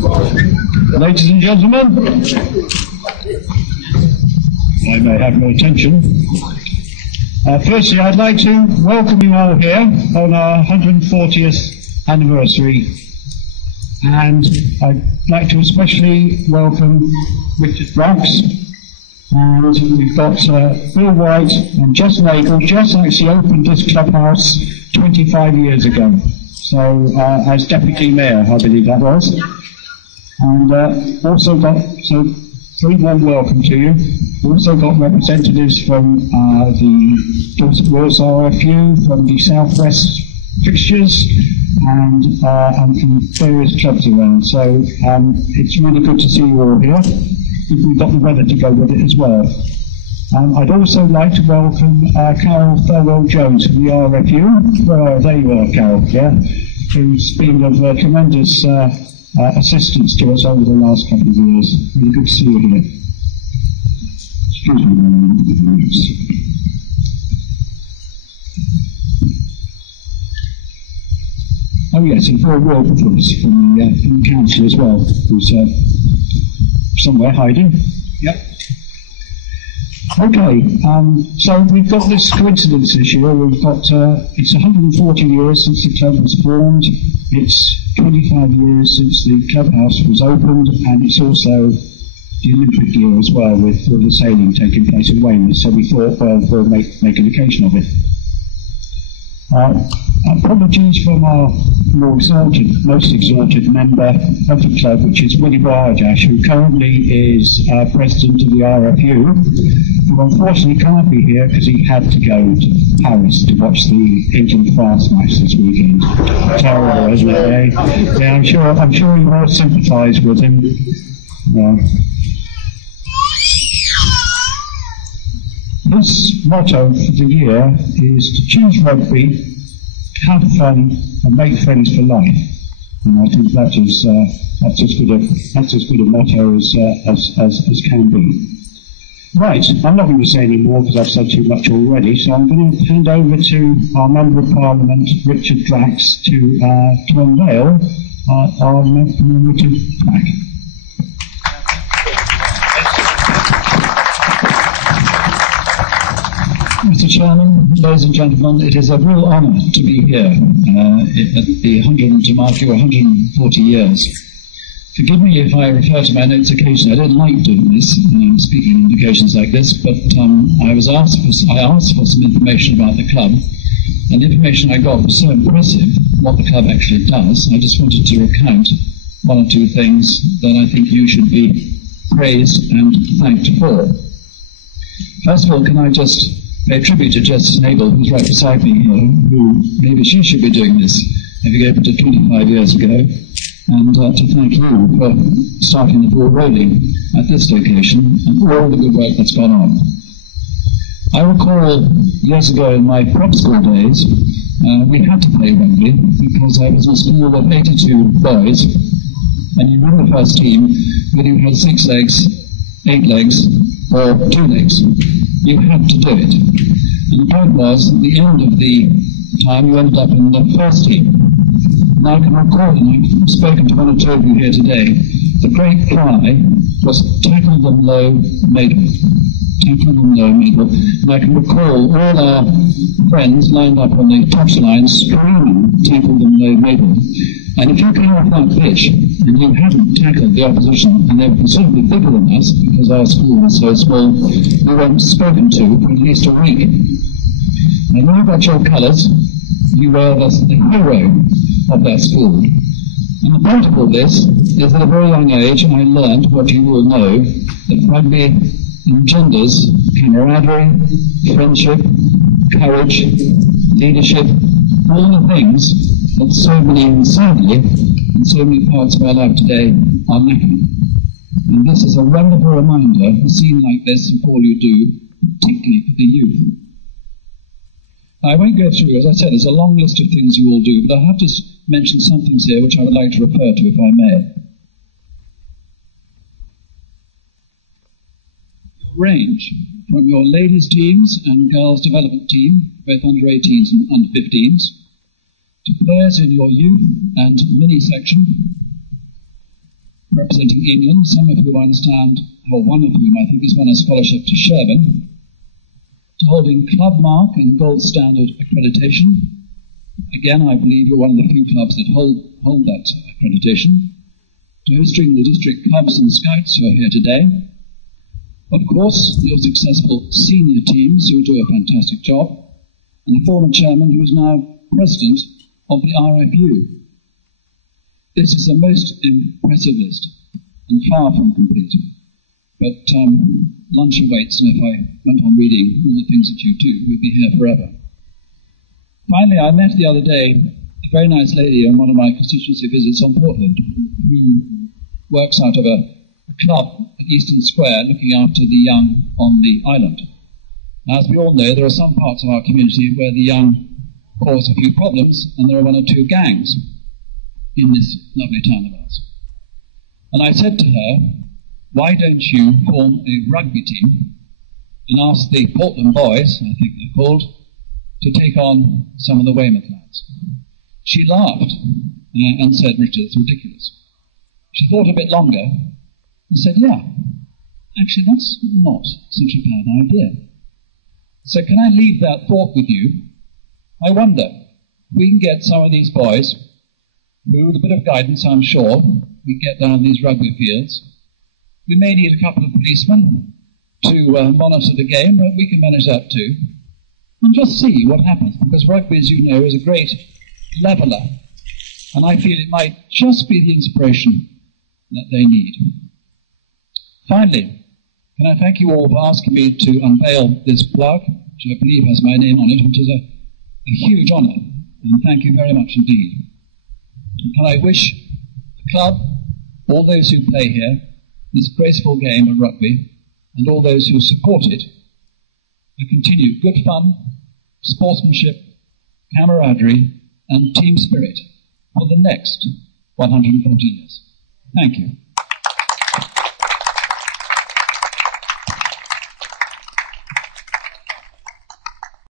Ladies and gentlemen, I may have your attention. Firstly, I'd like to welcome you all here on our 140th anniversary, and I'd like to especially welcome Richard Drax, and we've got Bill White and Jess Nagel. Jess actually opened this clubhouse 25 years ago, so as Deputy Mayor, I believe that was. And also got, so very warm welcome to you. Also got representatives from the Dorset Wales RFU, from the Southwest fixtures, and from various clubs around. So it's really good to see you all here. We've got the weather to go with it as well. I'd also like to welcome Carol Farrell-Jones from the RFU. Well, there you are, Carol, yeah, who's been of tremendous assistance to us over the last couple of years. Really good to see you here. Excuse me. Oh yes, and Paul Wilberforce from the council as well, who's somewhere hiding. Yep. Okay, so we've got this coincidence this year. We've got, it's 140 years since the club was formed, it's 25 years since the clubhouse was opened, and it's also the Olympic year as well, with all the sailing taking place in Weymouth, so we thought, well, we'll make an occasion of it. Apologies from our most exalted member of the club, which is Willie Barjash, who currently is president of the RFU, who unfortunately can't be here because he had to go to Paris to watch the England-France match this weekend. Terrible, isn't it? Eh? Yeah, I'm sure you all sympathise with him. Yeah. His motto for the year is to choose rugby, have fun, and make friends for life. And I think that's as good a motto as can be. Right, I'm not going to say any more because I've said too much already, so I'm going to hand over to our Member of Parliament, Richard Drax, to unveil our commemorative plaque. Mr. Chairman, ladies and gentlemen, it is a real honour to be here to mark your 140 years. Forgive me if I refer to my notes occasionally. I don't like doing this, speaking on occasions like this, but I asked for some information about the club, and the information I got was so impressive, what the club actually does. I just wanted to recount one or two things that I think you should be praised and thanked for. First of all, can I just pay tribute to Jess Nagel, who's right beside me here, who maybe she should be doing this if you gave it to 25 years ago, and to thank you for starting the ball rolling at this location and all the good work that's gone on. I recall years ago in my prep school days, we had to play rugby because I was in a school of 82 boys, and you won the first team whether you had 6 legs, 8 legs, or 2 legs. You had to do it. And the point was, at the end of the time, you ended up in the first team. Now I can recall, and I've spoken to one or two of you here today, the great cry was tackle them low, middle. Tackle them low, middle. And I can recall all our friends lined up on the touchline screaming, tackle them low, middle. And if you came off that pitch and you hadn't tackled the opposition, and they were considerably bigger than us because our school was so small, we weren't spoken to for at least a week. And when you got your colours, you were the hero of that school. And the point of all this is that at a very young age I learned what you all know, that rugby engenders camaraderie, friendship, courage, leadership, all the things that so many, sadly, in so many parts of our life today are lacking. And this is a wonderful reminder, a scene like this, of all you do, particularly for the youth. I won't go through, as I said, there's a long list of things you all do, but I have to mention some things here which I would like to refer to, if I may. Your range, from your ladies' teams and girls' development team, both under 18s and under 15s, to players in your youth and mini section, representing England, some of whom I understand, or one of whom I think has won a scholarship to Sherborne, to holding club mark and gold standard accreditation. Again, I believe you're one of the few clubs that hold that accreditation, to hosting the district clubs and scouts who are here today. Of course, your successful senior teams who do a fantastic job, and the former chairman who is now president of the RFU. This is a most impressive list, and far from complete. But lunch awaits, and if I went on reading all the things that you do, we'd be here forever. Finally, I met the other day a very nice lady on one of my constituency visits on Portland, who works out of a club at Euston Square looking after the young on the island. Now, as we all know, there are some parts of our community where the young cause a few problems, and there are one or two gangs in this lovely town of ours. And I said to her, why don't you form a rugby team and ask the Portland boys, I think they're called, to take on some of the Weymouth lads? She laughed and said, Richard, it's ridiculous. She thought a bit longer and said, yeah, actually that's not such a bad idea. So can I leave that thought with you? I wonder if we can get some of these boys, who, with a bit of guidance, I'm sure, we get down these rugby fields. We may need a couple of policemen to monitor the game, but we can manage that too. And just see what happens, because rugby, as you know, is a great leveller, and I feel it might just be the inspiration that they need. Finally, can I thank you all for asking me to unveil this plug, which I believe has my name on it, which is a huge honour, and thank you very much indeed. And can I wish the club, all those who play here, this graceful game of rugby, and all those who support it, a continued good fun, sportsmanship, camaraderie, and team spirit for the next 140 years. Thank you.